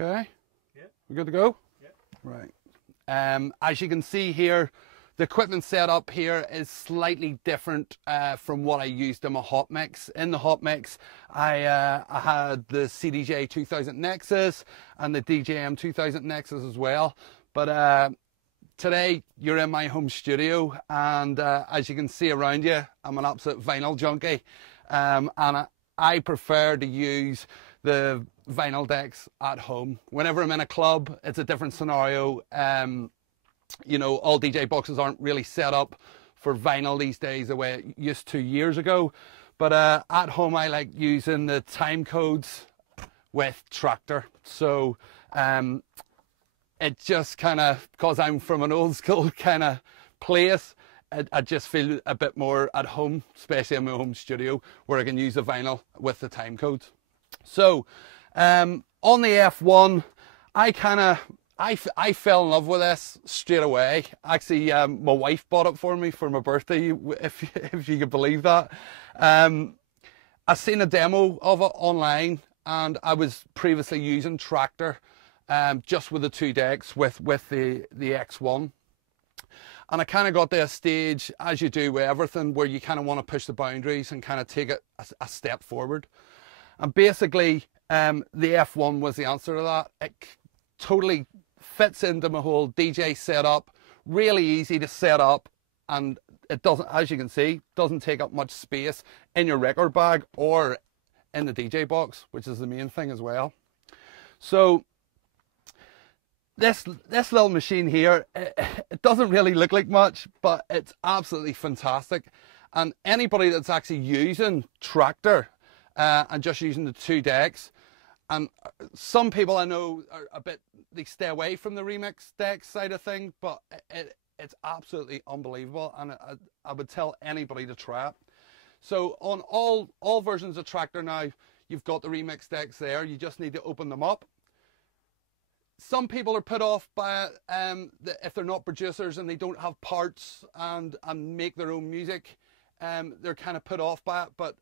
Okay. Yeah. We good to go? Yeah. Right. As you can see here, the equipment setup here is slightly different from what I used in my hot mix. In the hot mix, I had the CDJ 2000 Nexus and the DJM 2000 Nexus as well. But today you're in my home studio, and as you can see around you, I'm an absolute vinyl junkie, and I prefer to use the vinyl decks at home. Whenever I'm in a club, it's a different scenario. You know, all DJ boxes aren't really set up for vinyl these days the way it used to years ago. But at home, I like using the time codes with Tractor. So it just kind of, because I'm from an old school kind of place, I just feel a bit more at home, especially in my home studio, where I can use the vinyl with the time codes. So on the F1, I fell in love with this straight away. Actually, my wife bought it for me for my birthday, if you could believe that. I seen a demo of it online, and I was previously using Tractor just with the two decks with the X1. And I kind of got to a stage, as you do with everything, where you kind of want to push the boundaries and kind of take it a step forward. And basically, the F1 was the answer to that. It totally fits into my whole DJ setup, really easy to set up, and it doesn't, as you can see, doesn't take up much space in your record bag or in the DJ box, which is the main thing as well. So this little machine here, it doesn't really look like much, but it's absolutely fantastic. And anybody that's actually using Tractor and just using the two decks, and some people I know are a bit, they stay away from the remix deck side of things, but it's absolutely unbelievable, and I would tell anybody to try it. So on all versions of Tractor now, you've got the remix decks there. You just need to open them up. Some people are put off by if they're not producers and they don't have parts and make their own music, they're kind of put off by it. But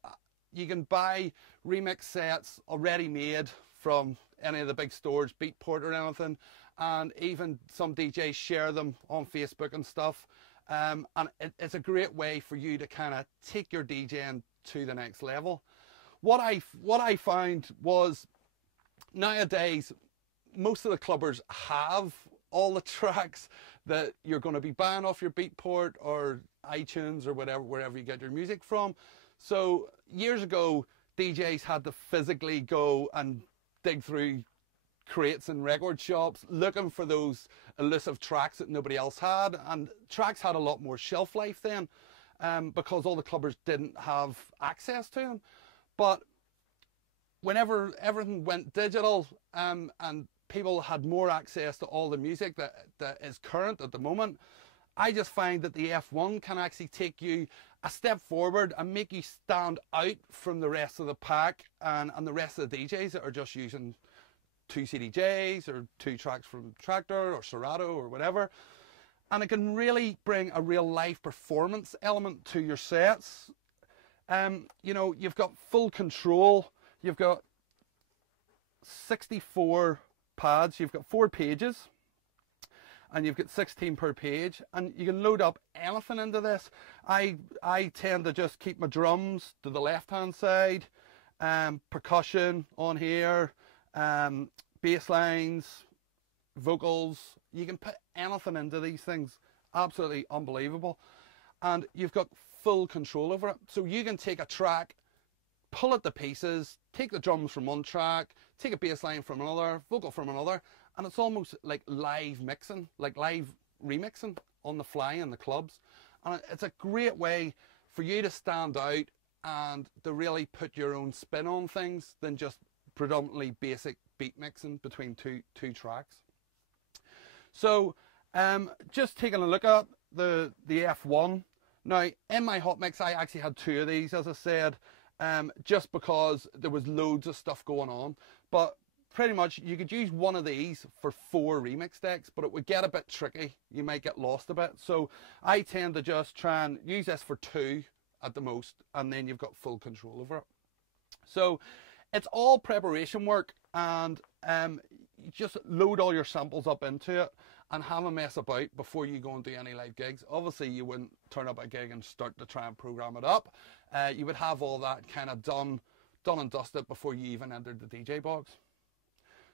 you can buy remix sets already made from any of the big stores, Beatport or anything, and even some DJs share them on Facebook and stuff. And it's a great way for you to kind of take your DJing to the next level. What I found was, nowadays, most of the clubbers have all the tracks that you're going to be buying off your Beatport or iTunes or whatever, wherever you get your music from. So years ago, DJs had to physically go and dig through crates and record shops looking for those elusive tracks that nobody else had, and tracks had a lot more shelf life then, because all the clubbers didn't have access to them. But whenever everything went digital, and people had more access to all the music that is current at the moment, I just find that the F1 can actually take you a step forward and make you stand out from the rest of the pack and the rest of the DJs that are just using two CDJs or two tracks from Tractor or Serato or whatever. And it can really bring a real life performance element to your sets. You know, you've got full control. You've got 64 pads, you've got 4 pages, and you've got 16 per page, and you can load up anything into this. I tend to just keep my drums to the left hand side, percussion on here, bass lines, vocals. You can put anything into these things. Absolutely unbelievable. And you've got full control over it, so you can take a track, pull it to pieces, take the drums from one track, take a bass line from another, vocal from another, and it's almost like live mixing, like live remixing on the fly in the clubs. And it's a great way for you to stand out and to really put your own spin on things than just predominantly basic beat mixing between two tracks. So just taking a look at the F1. Now in my hot mix, I actually had 2 of these, as I said, just because there was loads of stuff going on. But pretty much you could use one of these for 4 remix decks, but it would get a bit tricky. You might get lost a bit. So I tend to just try and use this for 2 at the most, and then you've got full control over it. So it's all preparation work, and you just load all your samples up into it and have a mess about before you go and do any live gigs. Obviously, you wouldn't turn up a gig and start to try and program it up. You would have all that kind of done and dusted before you even entered the DJ box.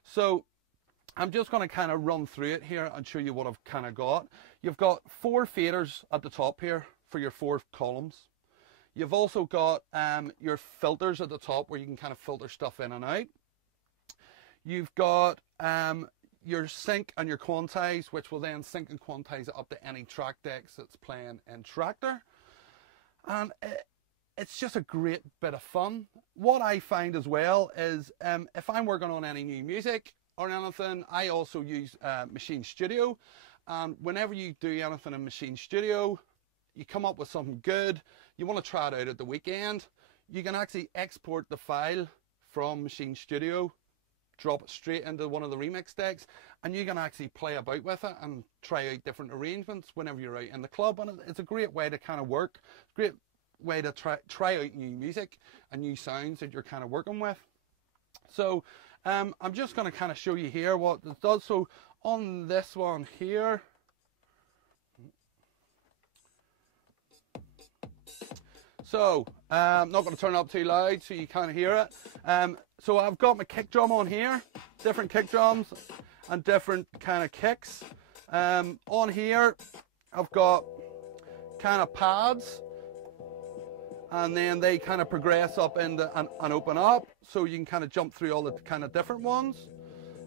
So I'm just going to kind of run through it here and show you what I've kind of got. You've got 4 faders at the top here for your 4 columns. You've also got your filters at the top where you can kind of filter stuff in and out. You've got your sync and your quantize, which will then sync and quantize it up to any track decks that's playing in Traktor. And it's just a great bit of fun. What I find as well is if I'm working on any new music or anything, I also use Machine Studio. And whenever you do anything in Machine Studio, you come up with something good, you want to try it out at the weekend, you can actually export the file from Machine Studio, drop it straight into one of the remix decks, and you can actually play about with it and try out different arrangements whenever you're out in the club. And it's a great way to kind of work, great way to try out new music and new sounds that you're kind of working with. So I'm just going to kind of show you here what it does. So on this one here, so I'm not going to turn it up too loud so you can't hear it. So I've got my kick drum on here, different kick drums and different kind of kicks. On here I've got kind of pads, and then they kind of progress up into and open up, so you can kind of jump through all the kind of different ones.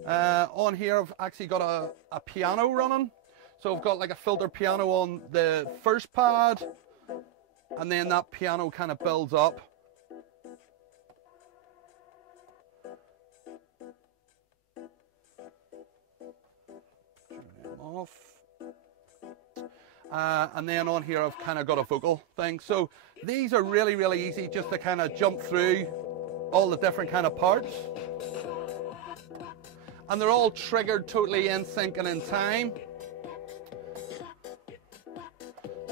On here I've actually got a piano running, so I've got like a filter piano on the first pad, and then that piano kind of builds up. Turn them off. And then on here I've kind of got a vocal thing. So these are really, really easy just to kind of jump through all the different kind of parts. And they're all triggered totally in sync and in time.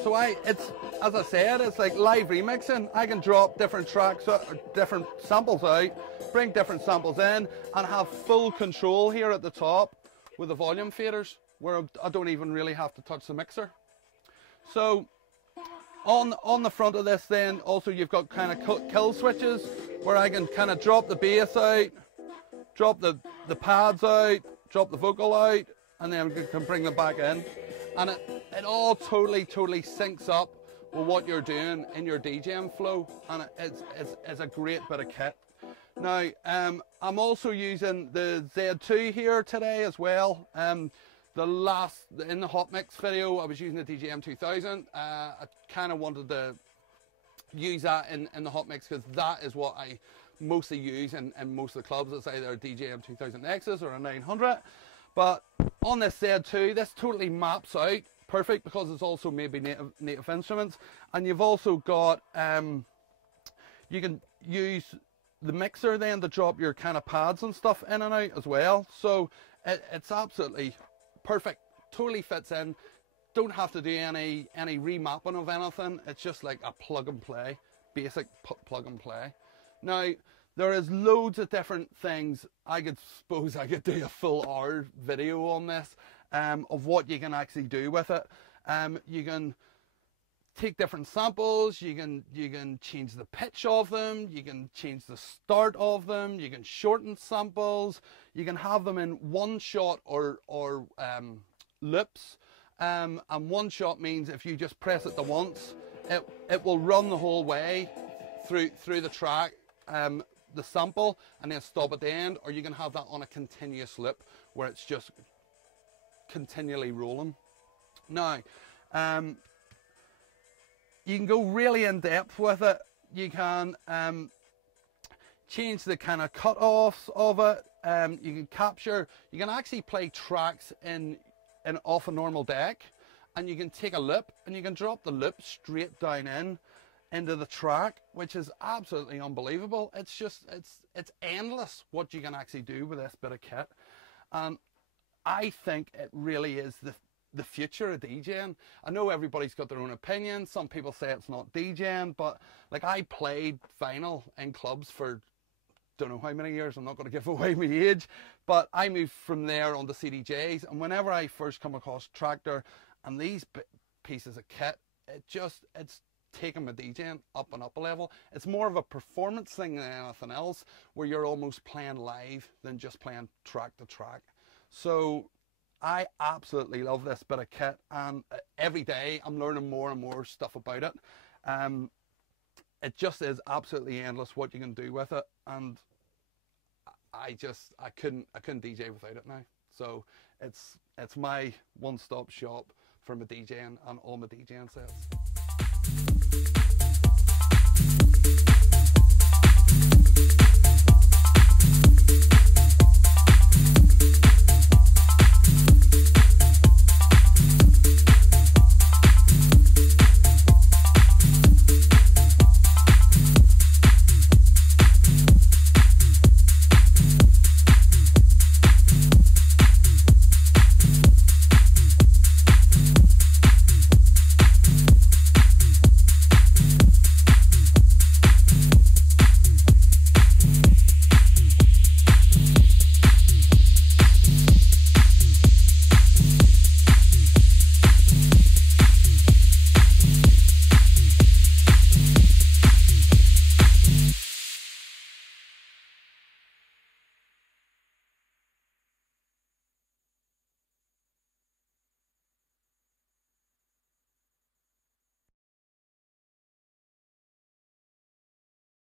So it's, as I said, it's like live remixing. I can drop different tracks, different samples out, bring different samples in, and have full control here at the top with the volume faders, where I don't even really have to touch the mixer. So on the front of this then also you've got kind of kill switches where I can kind of drop the bass out, drop the pads out, drop the vocal out, and then I can bring them back in. And it all totally syncs up with what you're doing in your DJing flow, and it's a great bit of kit. Now I'm also using the Z2 here today as well. In the hot mix video, I was using the DJM 2000. I kind of wanted to use that in the hot mix because that is what I mostly use in most of the clubs. It's either a DJM 2000 Nexus or a 900. But on this Z2, this totally maps out perfect because it's also maybe native instruments. And you've also got, you can use the mixer then to drop your kind of pads and stuff in and out as well. So it's absolutely perfect, totally fits in. Don't have to do any remapping of anything. It's just like a plug and play, basic plug and play. Now there is loads of different things. I suppose I could do a full hour video on this of what you can actually do with it. You can take different samples, you can change the pitch of them, you can change the start of them, you can shorten samples, you can have them in one shot or loops. And one shot means if you just press it the once, it will run the whole way through the track, the sample, and then stop at the end. Or you can have that on a continuous loop where it's just continually rolling. Now, you can go really in depth with it. You can change the kind of cut-offs of it. You can capture, you can actually play tracks off a normal deck, and you can take a loop and you can drop the loop straight down into the track, which is absolutely unbelievable. It's just, it's endless what you can actually do with this bit of kit. And I think it really is the future of DJing. I know everybody's got their own opinion. Some people say it's not DJing, but like I played vinyl in clubs for don't know how many years, I'm not going to give away my age, but I moved from there onto CDJs, and whenever I first come across tractor and these pieces of kit, it's taking my DJing up and up a level. It's more of a performance thing than anything else, where you're almost playing live than just playing track to track. So I absolutely love this bit of kit, and every day I'm learning more and more stuff about it. It just is absolutely endless what you can do with it, and I couldn't DJ without it now. So it's my one-stop shop for my DJing and all my DJing sets.